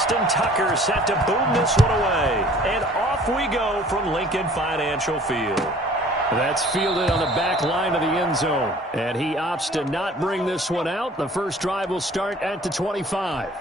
Justin Tucker set to boom this one away. And off we go from Lincoln Financial Field. That's fielded on the back line of the end zone. And he opts to not bring this one out. The first drive will start at the 25.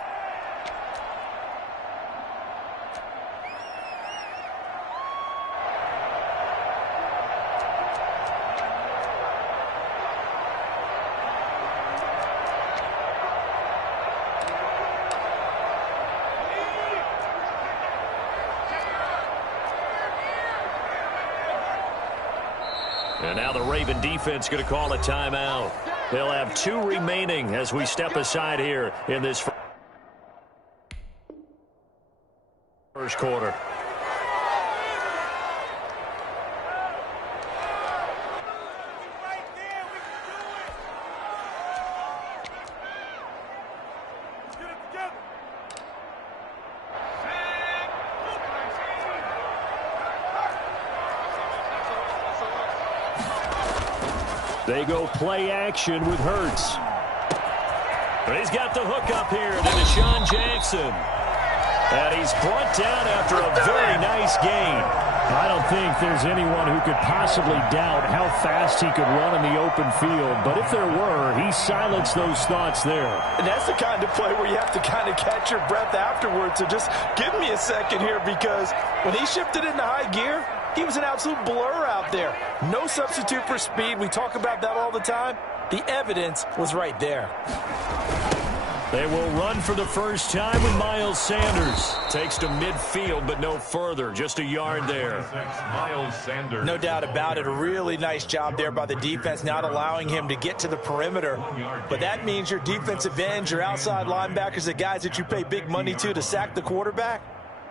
And now the Raven defense going to call a timeout. They'll have 2 remaining as we step aside here in this first quarter. They go play action with Hurts. He's got the hook up here to Deshaun Jackson. And he's brought down after a very nice gain. I don't think there's anyone who could possibly doubt how fast he could run in the open field. But if there were, he silenced those thoughts there. And that's the kind of play where you have to kind of catch your breath afterwards. So just give me a second here, because when he shifted into high gear, he was an absolute blur out there. No substitute for speed. We talk about that all the time. The evidence was right there. They will run for the first time with Miles Sanders. Takes to midfield, but no further. Just a yard there. Miles Sanders. No doubt about it. A really nice job there by the defense, not allowing him to get to the perimeter. But that means your defensive ends, your outside linebackers, the guys that you pay big money to sack the quarterback,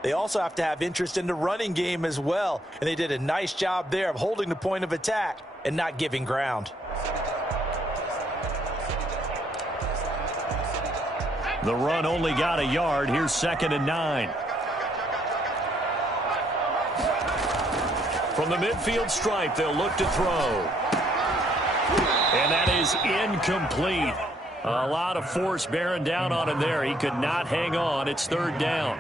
they also have to have interest in the running game as well. And they did a nice job there of holding the point of attack and not giving ground. The run only got a yard. Here's 2nd and 9. From the midfield stripe, they'll look to throw. And that is incomplete. A lot of force bearing down on him there. He could not hang on. It's 3rd down.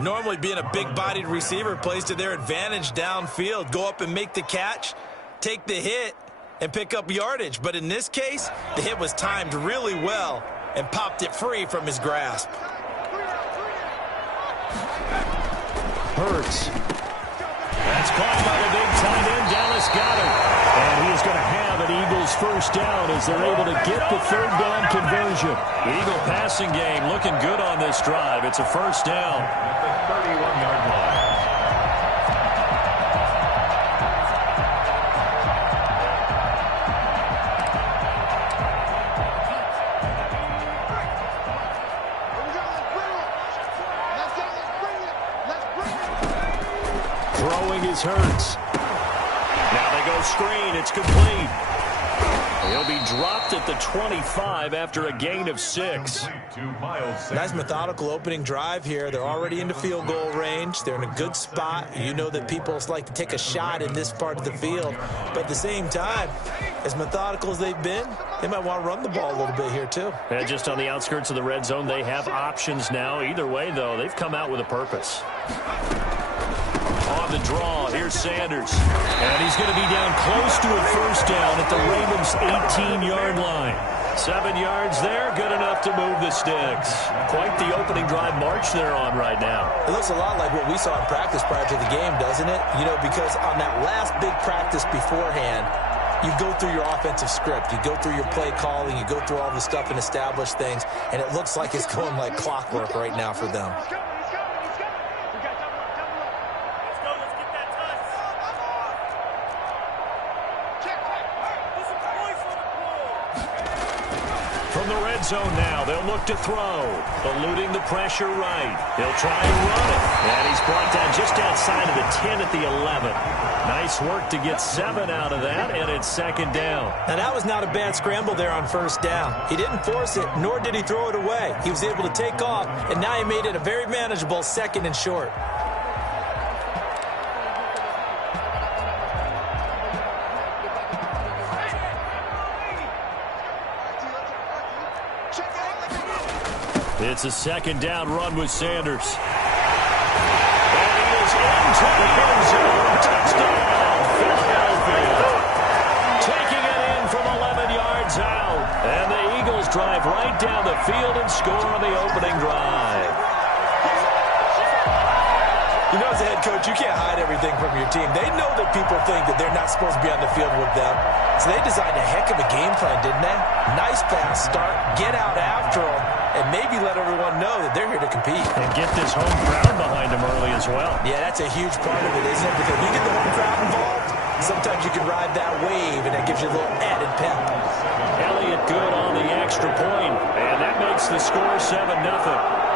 Normally being a big-bodied receiver plays to their advantage downfield. Go up and make the catch, take the hit, and pick up yardage. But in this case, the hit was timed really well and popped it free from his grasp. Hurts. That's caught by the big tight end. Dallas got him. And he is going to have an Eagles first down as they're able to get the 3rd down conversion. The Eagle passing game looking good on this drive. It's a first down. At the 31-yard line. Throwing is Hurts. Now they go screen. It's complete. He'll be dropped at the 25 after a gain of 6. Nice methodical opening drive here. They're already into field goal range. They're in a good spot. You know that people like to take a shot in this part of the field. But at the same time, as methodical as they've been, they might want to run the ball a little bit here too. And just on the outskirts of the red zone, they have options now. Either way, though, they've come out with a purpose. On the draw, here's Sanders. And he's going to be down close to a first down at the Ravens' 18-yard line. 7 yards there, good enough to move the sticks. Quite the opening drive march they're on right now. It looks a lot like what we saw in practice prior to the game, doesn't it? You know, because on that last big practice beforehand, you go through your offensive script. You go through your play calling. You go through all the stuff and establish things. And it looks like it's going like clockwork right now for them. From the red zone now, they'll look to throw. Eluding the pressure right. He'll try and run it. And he's brought down just outside of the 10 at the 11. Nice work to get 7 out of that, and it's 2nd down. Now, that was not a bad scramble there on first down. He didn't force it, nor did he throw it away. He was able to take off, and now he made it a very manageable 2nd and short. It's a second down run with Sanders. And he is into the end zone. Touchdown, Philadelphia. Taking it in from 11 yards out. And the Eagles drive right down the field and score on the opening drive. You know, as a head coach, you can't hide everything from your team. They know that people think that they're not supposed to be on the field with them. So they designed a heck of a game plan, didn't they? Nice fast start, get out after them, and maybe let everyone know that they're here to compete. And get this home crowd behind them early as well. Yeah, that's a huge part of it, isn't it? Because you get the home crowd involved, sometimes you can ride that wave, and that gives you a little added pep. Elliott good on the extra point, and that makes the score 7-0.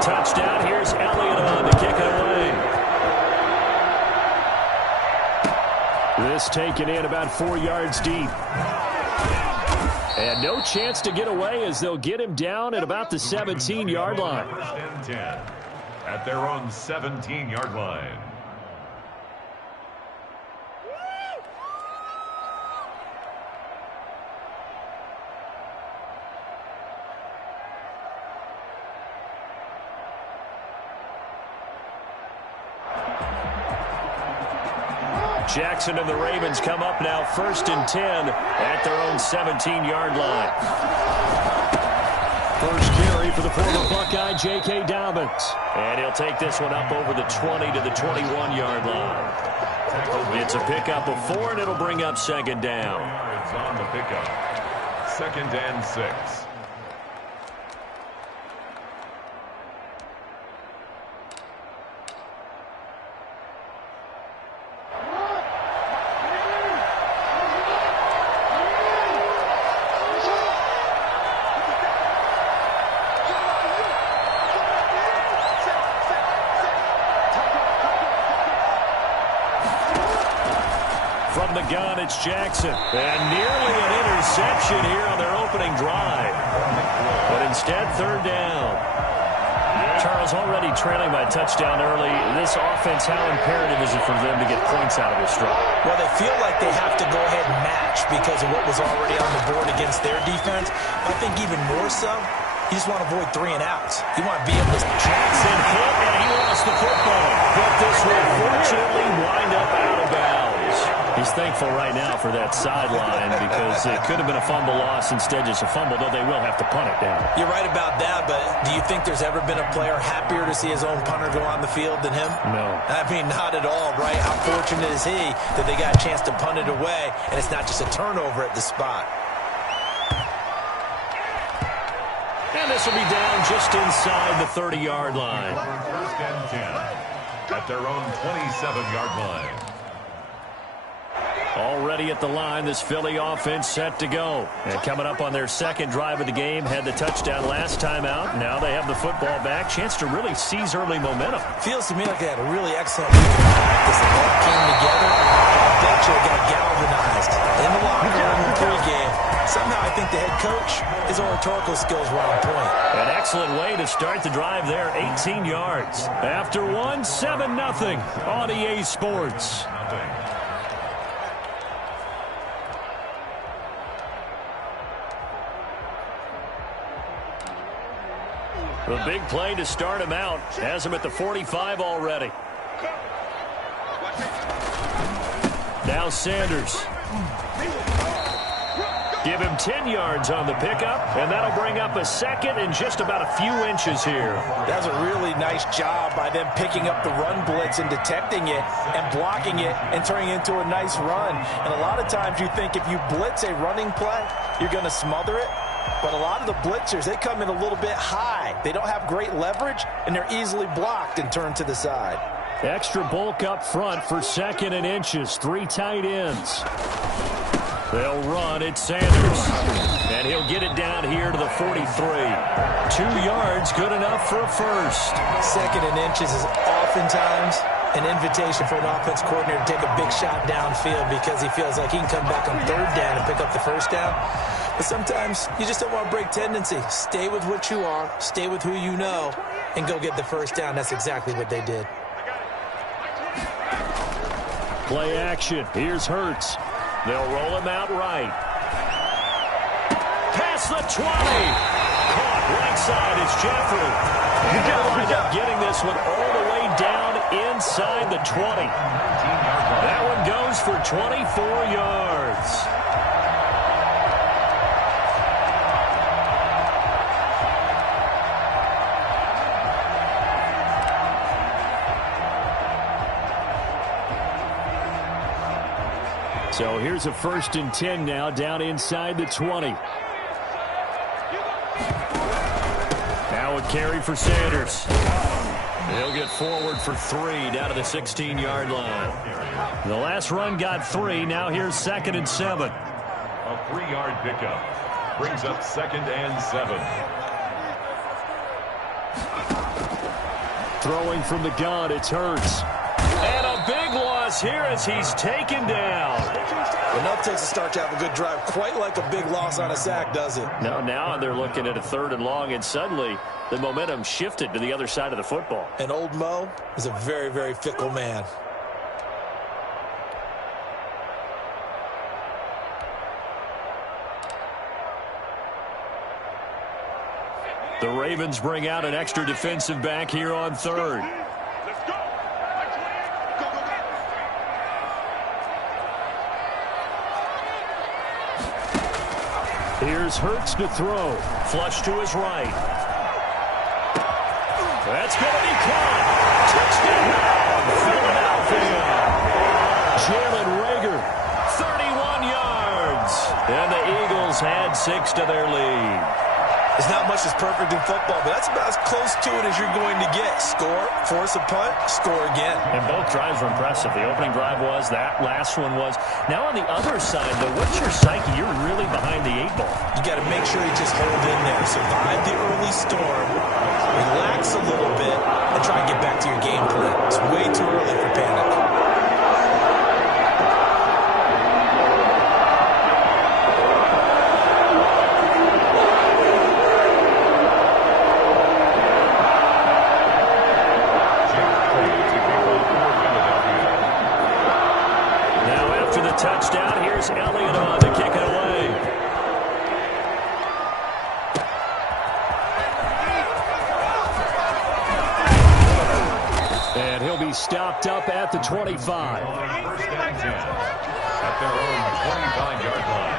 Touchdown. Here's Elliott on to kick it away. This taken in about 4 yards deep. And no chance to get away as they'll get him down at about the 17-yard line. First and 10 at their own 17-yard line. Jackson and the Ravens come up now 1st and 10 at their own 17-yard line. First carry for the former Buckeye, J.K. Dobbins. And he'll take this one up over the 20 to the 21-yard line. It's a pickup of 4, and it'll bring up second down. Yards on the pickup. 2nd and 6. From the gun, it's Jackson. And nearly an interception here on their opening drive. But instead, 3rd down. Charles, already trailing by a touchdown early. This offense, how imperative is it for them to get points out of this drive? Well, they feel like they have to go ahead and match because of what was already on the board against their defense. I think even more so, you just want to avoid 3 and outs. You want to be able to... Jackson hit, and he lost the football. But this will fortunately wind up out of bounds. He's thankful right now for that sideline because it could have been a fumble loss, instead just a fumble, though they will have to punt it down. You're right about that, but do you think there's ever been a player happier to see his own punter go on the field than him? No. I mean, not at all, right? How fortunate is he that they got a chance to punt it away, and it's not just a turnover at the spot. And this will be down just inside the 30-yard line. First and 10 at their own 27-yard line. Already at the line, this Philly offense set to go. And coming up on their second drive of the game, had the touchdown last time out. Now they have the football back. Chance to really seize early momentum. Feels to me like they had a really excellent week of practice. They all came together. I bet you got galvanized in the locker room in the pregame. Somehow I think the head coach, his oratorical skills were on point. An excellent way to start the drive there, 18 yards. After 1, 7-0 on EA Sports. The big play to start him out. Has him at the 45 already. Now Sanders. Give him 10 yards on the pickup, and that'll bring up a second and just about a few inches here. That was a really nice job by them picking up the run blitz and detecting it and blocking it and turning it into a nice run. And a lot of times you think if you blitz a running play, you're going to smother it. But a lot of the blitzers, they come in a little bit high. They don't have great leverage, and they're easily blocked and turned to the side. Extra bulk up front for 2nd and inches. 3 tight ends. They'll run it, Sanders. And he'll get it down here to the 43. 2 yards, good enough for a first. 2nd and inches is oftentimes an invitation for an offense coordinator to take a big shot downfield because he feels like he can come back on 3rd down and pick up the first down. But sometimes you just don't want to break tendency. Stay with what you are, stay with who you know, and go get the first down. That's exactly what they did. Play action. Here's Hurts. They'll roll him out right. Past the 20. Caught right side is Jeffrey. And they'll wind up getting this one all the way down inside the 20. That one goes for 24 yards. So here's a 1st and 10 now down inside the 20. Now a carry for Sanders. He'll get forward for 3 down to the 16-yard line. The last run got 3. Now here's 2nd and 7. A 3-yard pickup brings up 2nd and 7. Throwing from the gun, it's Hurts. And a big loss here as he's taken down. Enough takes a start to have a good drive. Quite like a big loss on a sack, does it? No, now they're looking at a 3rd and long, and suddenly the momentum shifted to the other side of the football. And old Mo is a very, very fickle man. The Ravens bring out an extra defensive back here on 3rd. Here's Hurts to throw. Flush to his right. That's going to be caught. Touchdown, Philadelphia. Jalen Reagor, 31 yards. And the Eagles had 6 to their lead. There's not much that's perfect in football, but that's about as close to it as you're going to get. Score, force a punt, score again. And both drives were impressive. The opening drive was, that last one was. Now on the other side, though, what's your psyche? You're really behind the 8 ball. You got to make sure you just hold in there. Survive the early storm, relax a little bit, and try and get back to your game plan. It's way too early for panic. Touchdown. Here's Elliott on to kick it away. And he'll be stopped up at the 25. 1st and 10 at their own 25-yard line.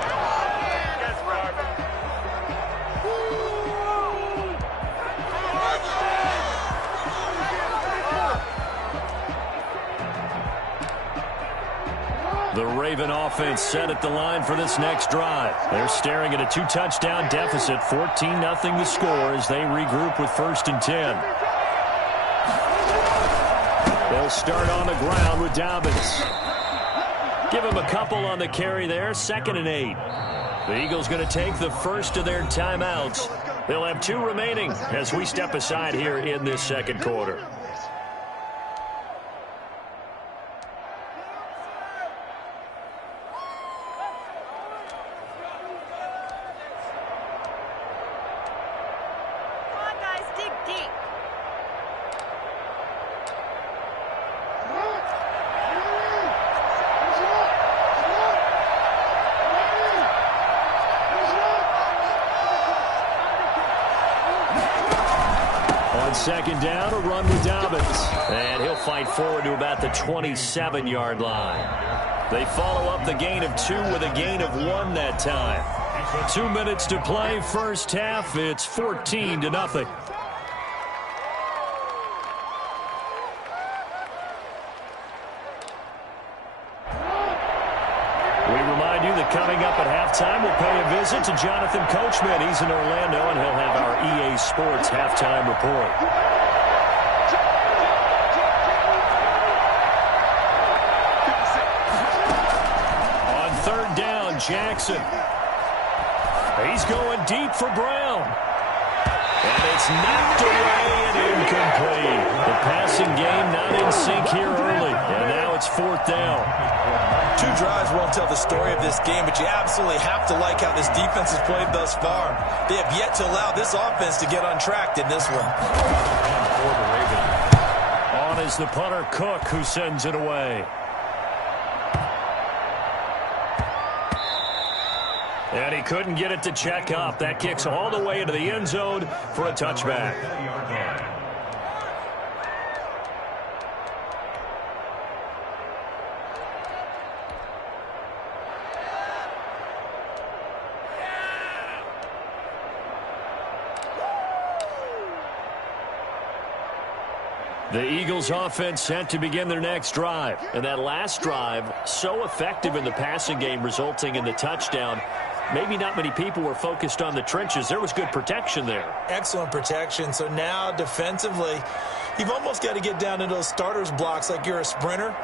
The Raven offense set at the line for this next drive. They're staring at a 2-touchdown deficit, 14-0 the score as they regroup with 1st and 10. They'll start on the ground with Dobbins. Give him a couple on the carry there, 2nd and 8. The Eagles going to take the first of their timeouts. They'll have 2 remaining as we step aside here in this 2nd quarter. On 2nd down, a run with Dobbins. And he'll fight forward to about the 27-yard line. They follow up the gain of 2 with a gain of 1 that time. 2 minutes to play, first half. It's 14-0. We remind you that coming up at halftime, we'll pay a visit to Jonathan Coachman. He's in Orlando, and he'll have our EA Sports halftime report. On 3rd down, Jackson. He's going deep for Brown. And it's knocked away and incomplete. The passing game not in sync here early. And now it's 4th down. 2 drives won't tell the story of this game, but you absolutely have to like how this defense has played thus far. They have yet to allow this offense to get untracked in this one. On is the punter, Cook, who sends it away. And he couldn't get it to check up. That kicks all the way into the end zone for a touchback. The Eagles offense set to begin their next drive. And that last drive, so effective in the passing game, resulting in the touchdown. Maybe not many people were focused on the trenches. There was good protection there. Excellent protection. So now defensively, you've almost got to get down into those starters blocks like you're a sprinter.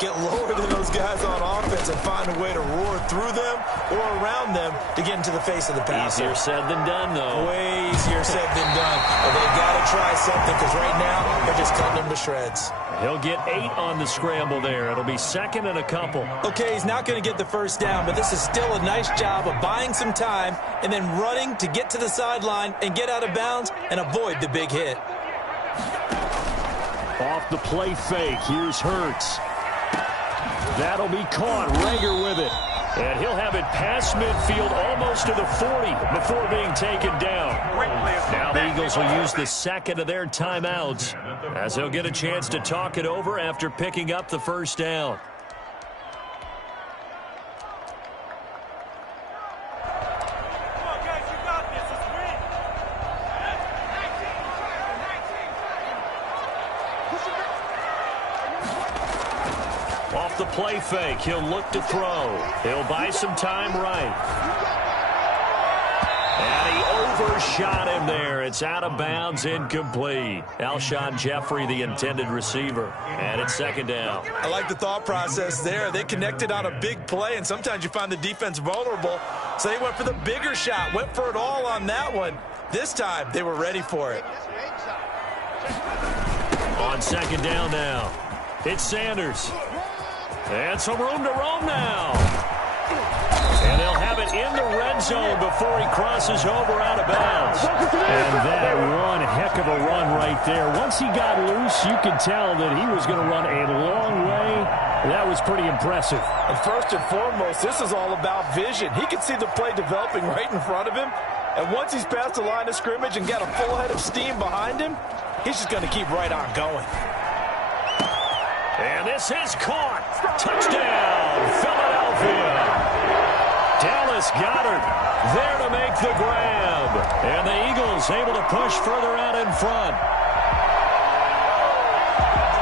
Get lower than those guys on offense and find a way to roar through them or around them to get into the face of the passer. Easier said than done, though. Way easier said than done. But they've got to try something because right now they're just cutting them to shreds. He'll get 8 on the scramble there. It'll be second and a couple. Okay, he's not going to get the first down, but this is still a nice job of buying some time and then running to get to the sideline and get out of bounds and avoid the big hit. Off the play fake. Here's Hurts. That'll be caught. Rager with it. And he'll have it past midfield almost to the 40 before being taken down. Now the Eagles will use the second of their timeouts as they'll get a chance to talk it over after picking up the first down. Off the play fake, he'll look to throw. He'll buy some time right. And he overshot him there. It's out of bounds, incomplete. Alshon Jeffrey, the intended receiver. And it's second down. I like the thought process there. They connected on a big play, and sometimes you find the defense vulnerable. So they went for the bigger shot, went for it all on that one. This time, they were ready for it. On second down now, it's Sanders. And some room to roam now. And they'll have it in the red zone before he crosses over out of bounds. And that one heck of a run right there. Once he got loose, you could tell that he was going to run a long way. That was pretty impressive. And first and foremost, this is all about vision. He can see the play developing right in front of him. And once he's past the line of scrimmage and got a full head of steam behind him, he's just going to keep right on going. And this is caught. Touchdown, Philadelphia. Dallas Goedert there to make the grab. And the Eagles able to push further out in front.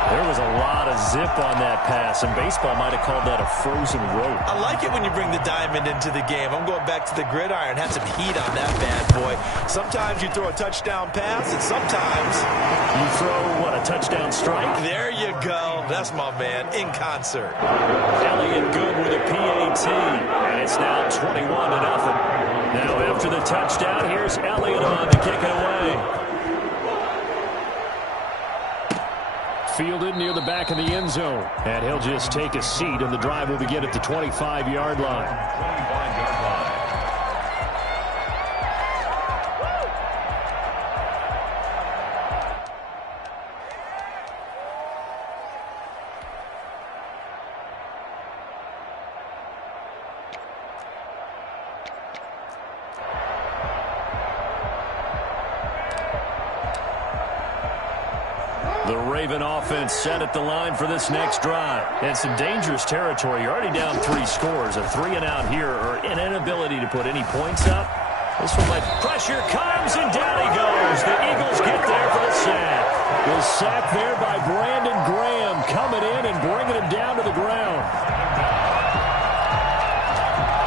There was a lot of zip on that pass, and baseball might have called that a frozen rope. I like it when you bring the diamond into the game. I'm going back to the gridiron, had some heat on that bad boy. Sometimes you throw a touchdown pass, and sometimes you throw, what, a touchdown strike? There you go. That's my man, in concert. Elliott good with a PAT, and it's now 21-0. Now after the touchdown, here's Elliott on to kick it away. Fielded near the back of the end zone. And he'll just take a seat, and the drive will begin at the 25-yard line. 25-yard line. The Raven offense set at the line for this next drive. And some dangerous territory. You're already down 3 scores. A 3-and-out here, or an inability to put any points up. This one might. Pressure comes, and down he goes. The Eagles get there for the sack. The sack there by Brandon Graham, coming in and bringing him down to the ground.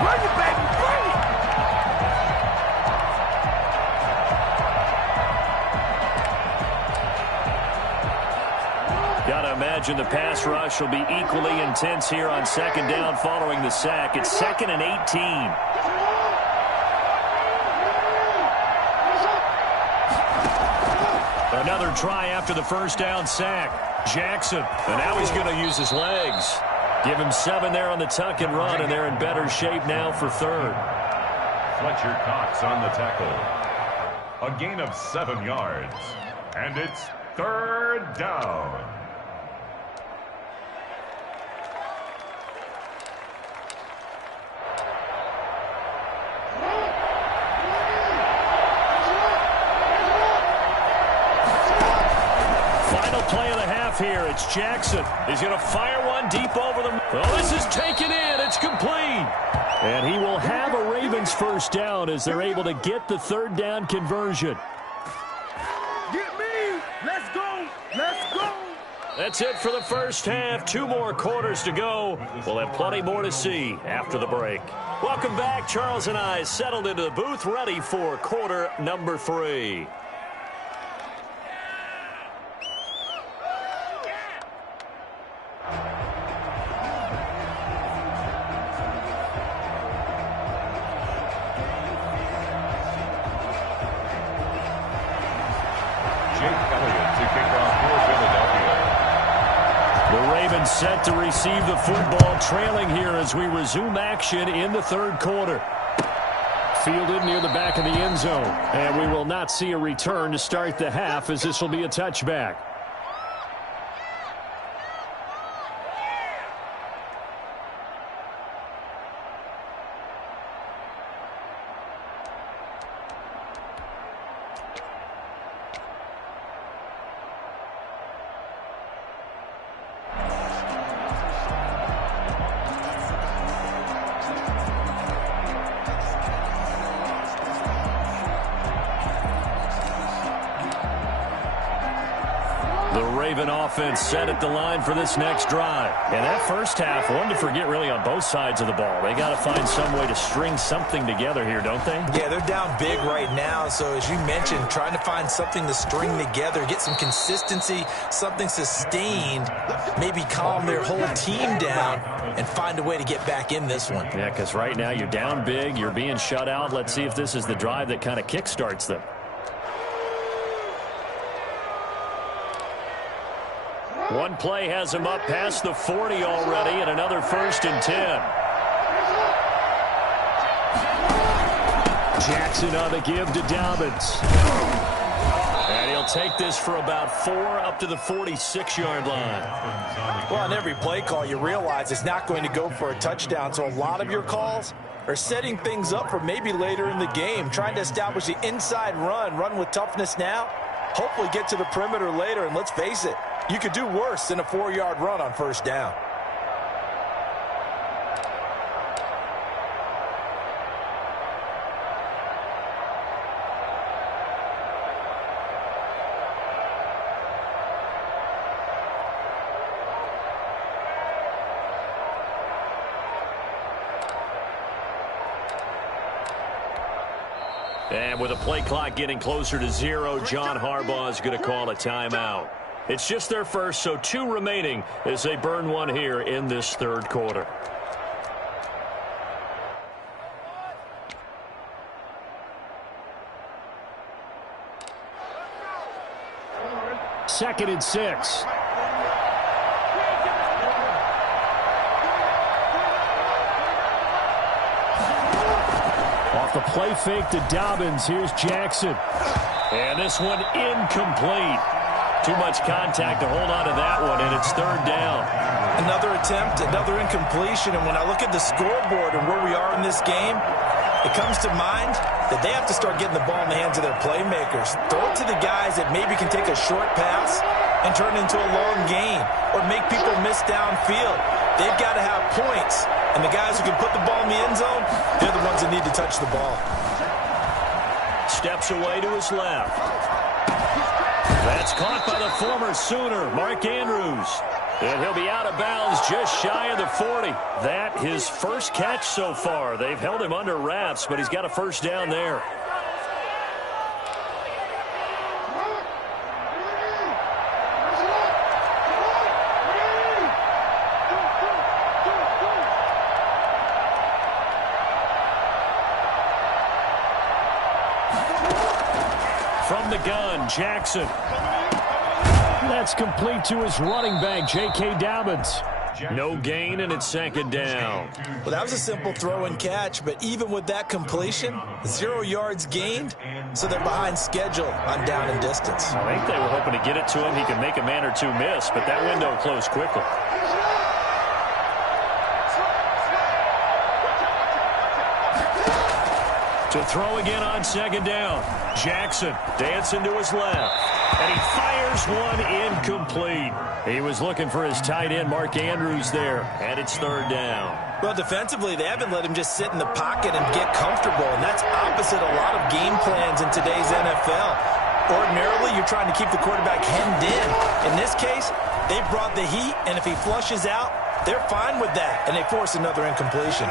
Bring it, baby, bring it! Gotta imagine the pass rush will be equally intense here on second down following the sack. It's 2nd and 18. Another try after the first down sack. Jackson, and now he's going to use his legs. Give him 7 there on the tuck and run, and they're in better shape now for third. Fletcher Cox on the tackle. A gain of 7 yards. And it's third down. Final play of the half here. It's Jackson. He's going to fire one deep over the... Oh, this is taken in. It's complete. And he will have a Ravens first down as they're able to get the third down conversion. Get me! Let's go! Let's go! That's it for the first half. 2 more quarters to go. We'll have plenty more to see after the break. Welcome back. Charles and I settled into the booth, ready for quarter number 3. Set to receive the football, trailing here as we resume action in the third quarter. Fielded near the back of the end zone, and we will not see a return to start the half as this will be a touchback. Offense set at the line for this next drive. And that first half, one to forget really on both sides of the ball. They got to find some way to string something together here, don't they? Yeah, they're down big right now. So as you mentioned, trying to find something to string together, get some consistency, something sustained, maybe calm their whole team down and find a way to get back in this one. Yeah, because right now you're down big, you're being shut out. Let's see if this is the drive that kind of kickstarts them. One play has him up past the 40 already, and another 1st and 10. Jackson on the give to Dobbins. And he'll take this for about 4 up to the 46-yard line. Well, on every play call, you realize it's not going to go for a touchdown, so a lot of your calls are setting things up for maybe later in the game, trying to establish the inside run with toughness now, hopefully get to the perimeter later, and let's face it, you could do worse than a 4-yard run on first down. And with the play clock getting closer to 0, John Harbaugh is going to call a timeout. It's just their first, so 2 remaining as they burn one here in this third quarter. Second and 6. Off the play fake to Dobbins, here's Jackson. And this one incomplete. Too much contact to hold on to that one, and it's third down. Another attempt, another incompletion, and when I look at the scoreboard and where we are in this game, it comes to mind that they have to start getting the ball in the hands of their playmakers. Throw it to the guys that maybe can take a short pass and turn it into a long gain or make people miss downfield. They've got to have points, and the guys who can put the ball in the end zone, they're the ones that need to touch the ball. Steps away to his left. That's caught by the former Sooner, Mark Andrews. And he'll be out of bounds just shy of the 40. That his first catch so far. They've held him under wraps, but he's got a first down there. From the gun, Jackson. That's complete to his running back, J.K. Dobbins. No gain, and it's second down. Well, that was a simple throw and catch, but even with that completion, 0 yards gained, so they're behind schedule on down and distance. I think they were hoping to get it to him. He could make a man or two miss, but that window closed quickly. To throw again on second down. Jackson dancing to his left. And he fires one incomplete. He was looking for his tight end, Mark Andrews, there. And it's third down. Well, defensively, they haven't let him just sit in the pocket and get comfortable. And that's opposite a lot of game plans in today's NFL. Ordinarily, you're trying to keep the quarterback hemmed in. In this case, they brought the heat, and if he flushes out, they're fine with that. And they force another incompletion.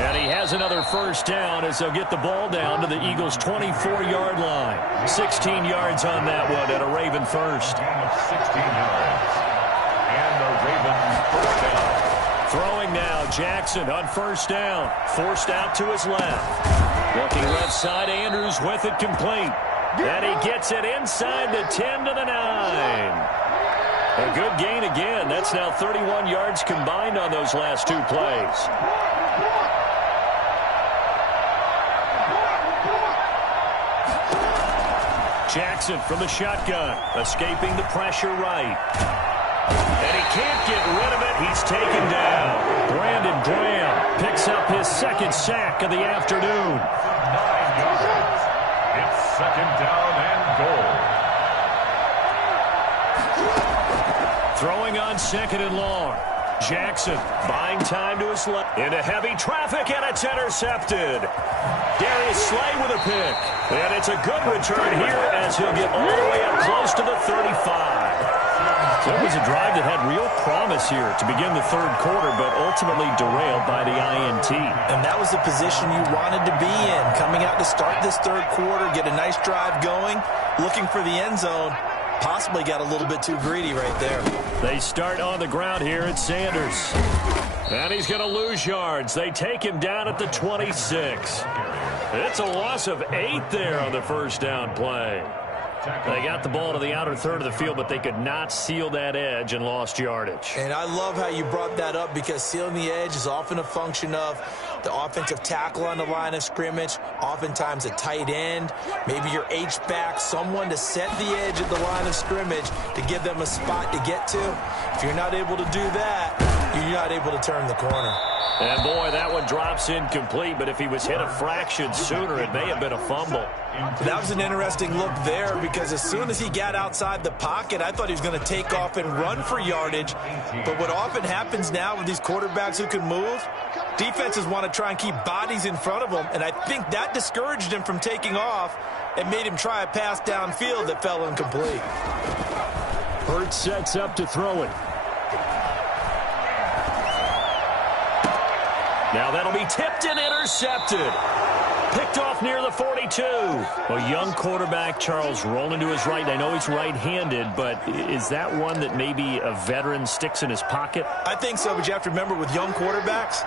And he has another first down as they'll get the ball down to the Eagles' 24-yard line. 16 yards on that one at a Raven first. 16 yards. And the Ravens first down. Throwing now, Jackson on first down. Forced out to his left. Looking left side, Andrews with it complete. And he gets it inside the 10 to the 9. A good gain again. That's now 31 yards combined on those last two plays. Jackson from the shotgun, escaping the pressure right. And he can't get rid of it. He's taken down. Brandon Graham picks up his second sack of the afternoon. 9 yards. It's second down and goal. Throwing on second and long. Jackson buying time to his left. Into heavy traffic, and it's intercepted. Darius Slay with a pick. And it's a good return here as he'll get all the way up close to the 35. So it was a drive that had real promise here to begin the third quarter, but ultimately derailed by the INT. And that was the position you wanted to be in. Coming out to start this third quarter, get a nice drive going, looking for the end zone. Possibly got a little bit too greedy right there. They start on the ground here at Sanders. And he's going to lose yards. They take him down at the 26. It's a loss of 8 there on the first down play. They got the ball to the outer third of the field, but they could not seal that edge and lost yardage. And I love how you brought that up because sealing the edge is often a function of the offensive tackle on the line of scrimmage, oftentimes a tight end, maybe your H-back, someone to set the edge of the line of scrimmage to give them a spot to get to. If you're not able to do that, you're not able to turn the corner. And, boy, that one drops incomplete, but if he was hit a fraction sooner, it may have been a fumble. That was an interesting look there because as soon as he got outside the pocket, I thought he was going to take off and run for yardage. But what often happens now with these quarterbacks who can move, defenses want to try and keep bodies in front of them, and I think that discouraged him from taking off and made him try a pass downfield that fell incomplete. Hurts sets up to throw it. Now that'll be tipped and intercepted. Picked off near the 42. A young quarterback, Charles, rolling to his right. I know he's right-handed, but is that one that maybe a veteran sticks in his pocket? I think so, but you have to remember with young quarterbacks,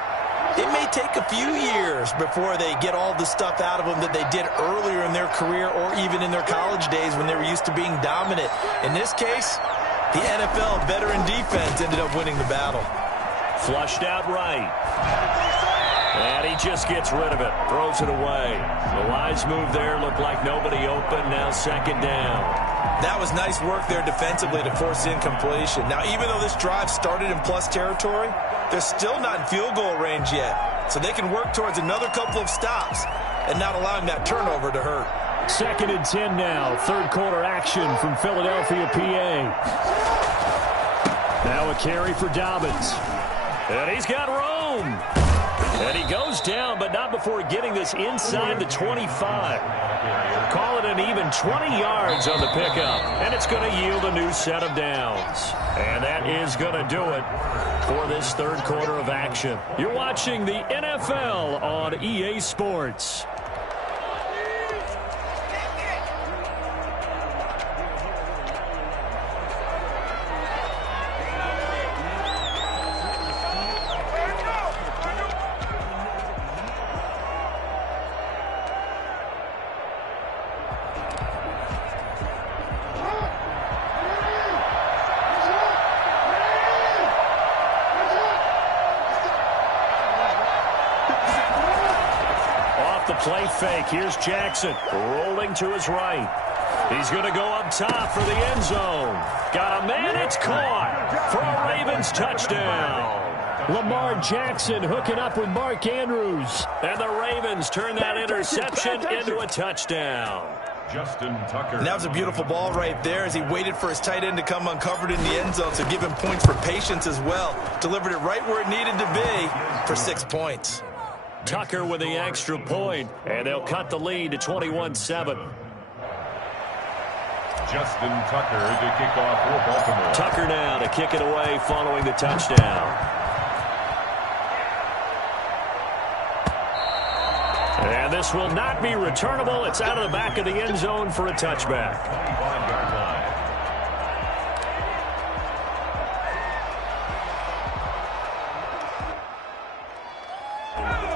it may take a few years before they get all the stuff out of them that they did earlier in their career or even in their college days when they were used to being dominant. In this case, the NFL veteran defense ended up winning the battle. Flushed out right. And he just gets rid of it. Throws it away. The wise move there. Looked like nobody open. Now second down. That was nice work there defensively to force incompletion. Now, even though this drive started in plus territory, they're still not in field goal range yet. So they can work towards another couple of stops and not allowing that turnover to hurt. Second and 10 now. Third quarter action from Philadelphia, PA. Now a carry for Dobbins. And he's got room. And he goes down, but not before getting this inside the 25. Call it an even 20 yards on the pickup. And it's going to yield a new set of downs. And that is going to do it for this third quarter of action. You're watching the NFL on EA Sports. the play fake. Here's Jackson rolling to his right. He's going to go up top for the end zone. Got a man. It's caught for a Ravens touchdown. Lamar Jackson hooking up with Mark Andrews. And the Ravens turn that interception into a touchdown. Justin Tucker. And that was a beautiful ball right there as he waited for his tight end to come uncovered in the end zone, so give him points for patience as well. Delivered it right where it needed to be for 6 points. Tucker with the extra point, and they'll cut the lead to 21-7. Justin Tucker to kick off for Baltimore. Tucker now to kick it away following the touchdown. And this will not be returnable. It's out of the back of the end zone for a touchback. 25-yard line.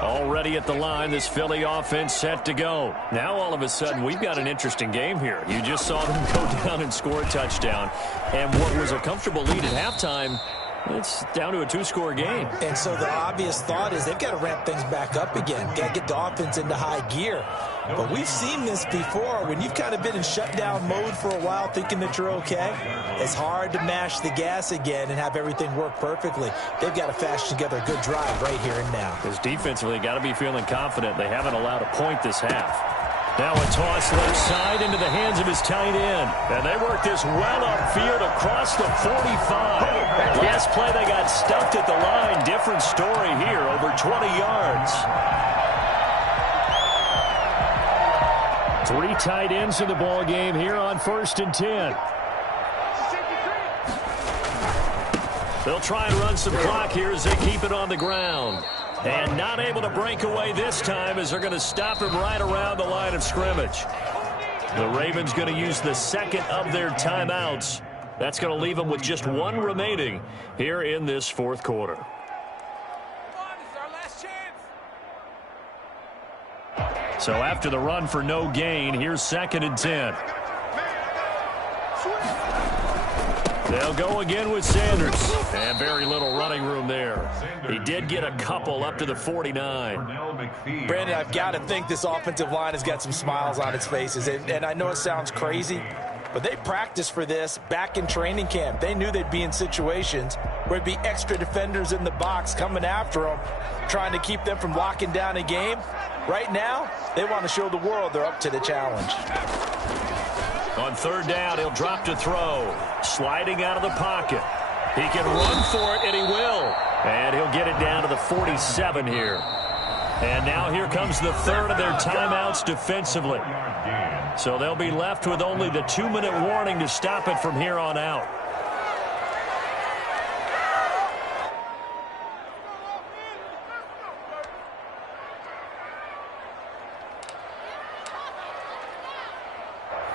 Already at the line, this Philly offense set to go. Now all of a sudden we've got an interesting game here. You just saw them go down and score a touchdown. And what was a comfortable lead at halftime, it's down to a two-score game. And so the obvious thought is they've got to ramp things back up again. Got to get the offense into high gear. But we've seen this before. When you've kind of been in shutdown mode for a while thinking that you're okay, it's hard to mash the gas again and have everything work perfectly. They've got to fashion together a good drive right here and now. Because defensively, got to be feeling confident. They haven't allowed a point this half. Now a toss left side into the hands of his tight end. And they work this well upfield across the 45. Last play, they got stuffed at the line. Different story here, over 20 yards. 3 tight ends in the ball game here on 1st and 10. They'll try and run some clock here as they keep it on the ground. And not able to break away this time as they're going to stop him right around the line of scrimmage. The Ravens going to use the second of their timeouts. That's going to leave them with just 1 remaining here in this 4th quarter. So after the run for no gain, here's 2nd and 10. They'll go again with Sanders. And very little running room there. He did get a couple up to the 49. Brandon, I've got to think this offensive line has got some smiles on its faces. And I know it sounds crazy, but they practiced for this back in training camp. They knew they'd be in situations where there'd be extra defenders in the box coming after them, trying to keep them from locking down a game. Right now, they want to show the world they're up to the challenge. On 3rd down, he'll drop to throw. Sliding out of the pocket. He can run for it, and he will. And he'll get it down to the 47 here. And now here comes the 3rd of their timeouts defensively. So they'll be left with only the 2-minute warning to stop it from here on out.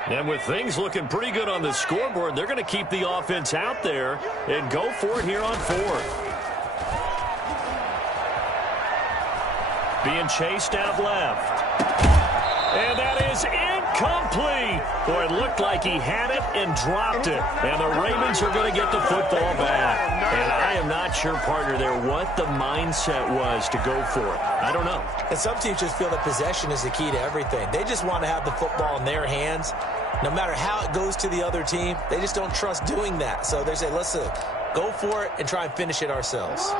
And with things looking pretty good on the scoreboard, they're going to keep the offense out there and go for it here on 4th. Being chased out left. And that is incomplete. Boy, it looked like he had it and dropped it. And the Ravens are going to get the football back. And I am not sure, partner, there what the mindset was to go for it. I don't know. And some teams just feel that possession is the key to everything. They just want to have the football in their hands. No matter how it goes to the other team, they just don't trust doing that. So they say, listen, go for it and try and finish it ourselves.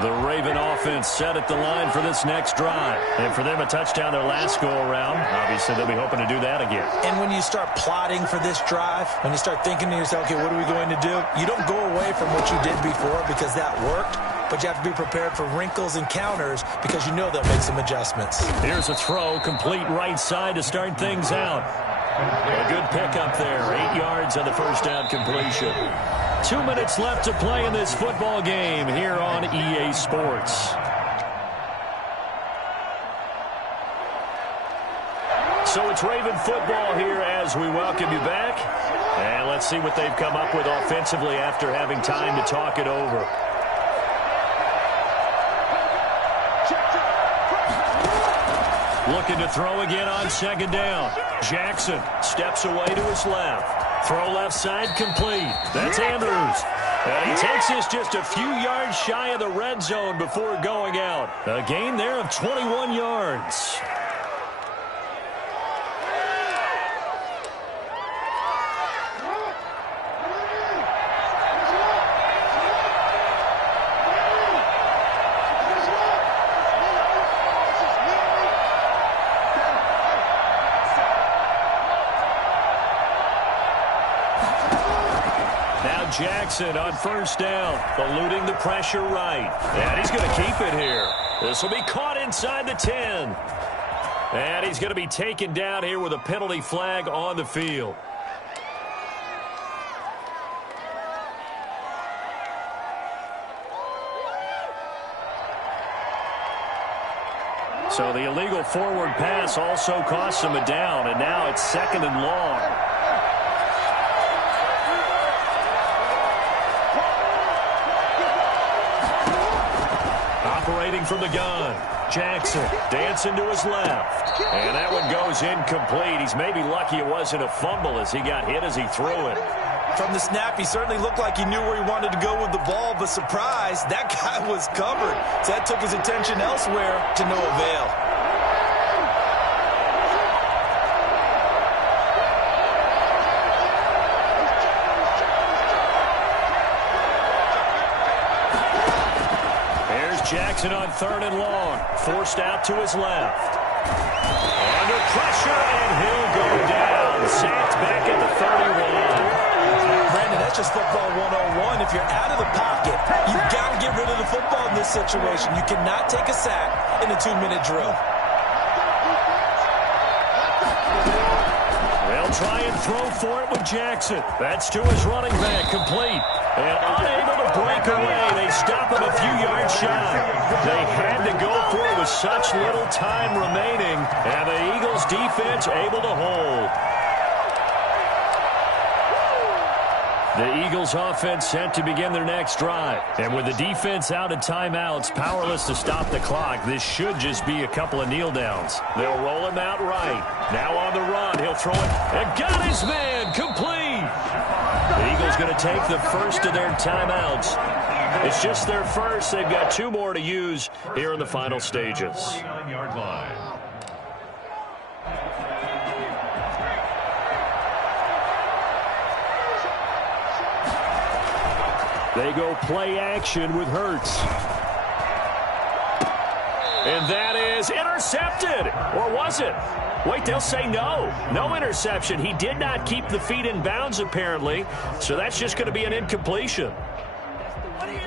The Raven offense set at the line for this next drive. And for them, a touchdown their last go-around. Obviously, they'll be hoping to do that again. And when you start plotting for this drive, when you start thinking to yourself, okay, what are we going to do? You don't go away from what you did before because that worked. But you have to be prepared for wrinkles and counters because you know they'll make some adjustments. Here's a throw, complete right side to start things out. A good pickup there. 8 yards on the first down completion. 2 minutes left to play in this football game here on EA Sports. So it's Raven football here as we welcome you back. And let's see what they've come up with offensively after having time to talk it over. Looking to throw again on 2nd down. Jackson steps away to his left. Throw left side complete. That's Andrews. And he takes this just a few yards shy of the red zone before going out. A gain there of 21 yards. Jackson on first down, eluding the pressure right. And he's going to keep it here. This will be caught inside the 10. And he's going to be taken down here with a penalty flag on the field. So the illegal forward pass also costs him a down, and now it's 2nd and long. Operating from the gun, Jackson dancing to his left. And that one goes incomplete. He's maybe lucky it wasn't a fumble as he got hit as he threw it. From the snap, he certainly looked like he knew where he wanted to go with the ball, but surprise, that guy was covered. So that took his attention elsewhere to no avail. Here's Jackson on 3rd and long, forced out to his left. Under pressure, and he'll go down. Sacked back at the 31. Brandon, that's just football 101. If you're out of the pocket, you've got to get rid of the football in this situation. You cannot take a sack in a 2-minute drill. They'll try and throw for it with Jackson. That's to his running back, complete. And unable to break away. They stop him a few yards shy. They had to go for it with such little time remaining. And the Eagles defense able to hold. The Eagles offense set to begin their next drive. And with the defense out of timeouts, powerless to stop the clock, this should just be a couple of kneel downs. They'll roll him out right. Now on the run, he'll throw it. And got his man, complete. The Eagles going to take the first of their timeouts. It's just their first. They've got 2 more to use here in the final stages. 39-yard line. They go play action with Hurts. And that is intercepted. Or was it? Wait, they'll say no. No interception. He did not keep the feet in bounds, apparently. So that's just going to be an incompletion. What are you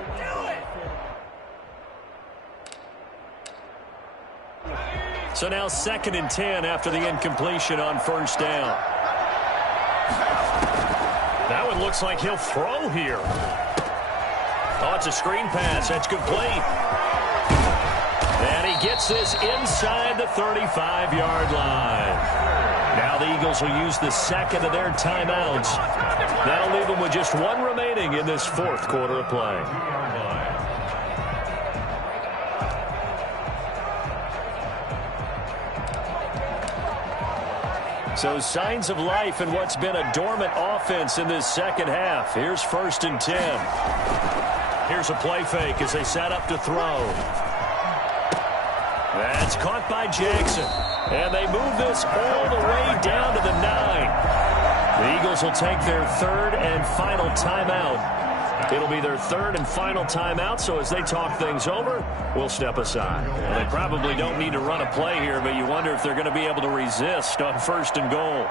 doing? So now 2nd and 10 after the incompletion on first down. That one looks like he'll throw here. Oh, it's a screen pass. That's complete. And he gets this inside the 35-yard line. Now the Eagles will use the 2nd of their timeouts. That'll leave them with just 1 remaining in this 4th quarter of play. So signs of life in what's been a dormant offense in this second half. Here's 1st and 10. Here's a play fake as they set up to throw. That's caught by Jackson. And they move this all the way down to the 9. The Eagles will take their 3rd and final timeout. It'll be their 3rd and final timeout, so as they talk things over, we'll step aside. Well, they probably don't need to run a play here, but you wonder if they're going to be able to resist on 1st and goal.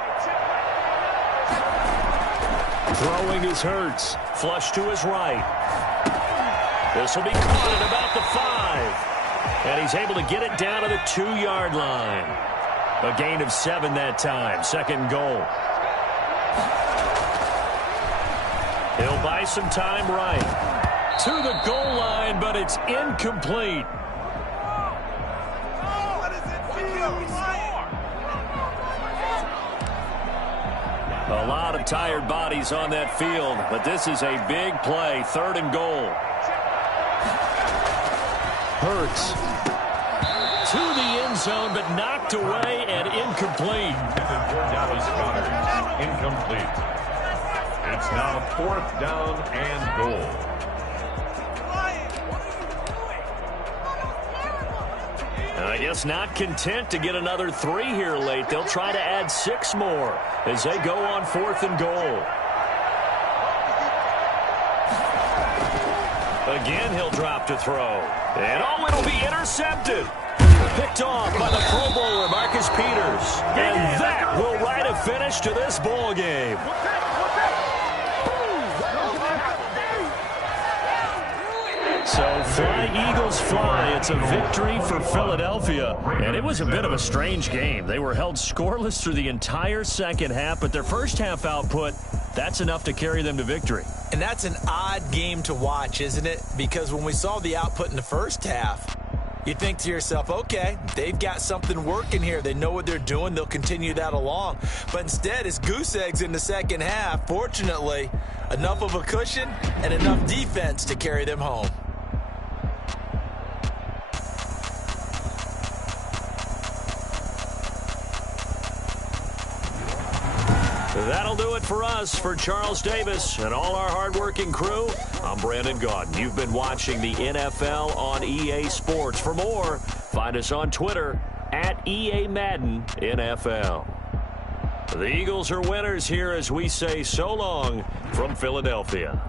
Throwing is Hurts. Flush to his right. This will be caught at about the 5. And he's able to get it down to the 2-yard line. A gain of 7 that time. 2nd goal. He'll buy some time right. To the goal line, but it's incomplete. A lot of tired bodies on that field, but this is a big play. 3rd and goal. Hurts to the end zone, but knocked away and incomplete. Incomplete. It's now 4th down and goal. I guess not content to get another 3 here late. They'll try to add 6 more as they go on 4th and goal. Again, he'll drop to throw. And oh, it'll be intercepted. Picked off by the Pro Bowler, Marcus Peters. And that will write a finish to this ball game. So fly, Eagles, fly. It's a victory for Philadelphia. And it was a bit of a strange game. They were held scoreless through the entire second half, but their first half output, that's enough to carry them to victory. And that's an odd game to watch, isn't it? Because when we saw the output in the first half, you think to yourself, okay, they've got something working here. They know what they're doing. They'll continue that along. But instead, it's goose eggs in the second half. Fortunately, enough of a cushion and enough defense to carry them home. That'll do it for us. For Charles Davis and all our hardworking crew, I'm Brandon Gaudin. You've been watching the NFL on EA Sports. For more, find us on Twitter at EA Madden NFL. The Eagles are winners here as we say so long from Philadelphia.